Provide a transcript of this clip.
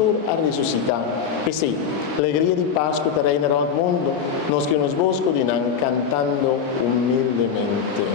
pastor a ressuscitar. E sì, alegria di Pasqua che reinerà al mondo, nos que nos vos codinam cantando umildemente.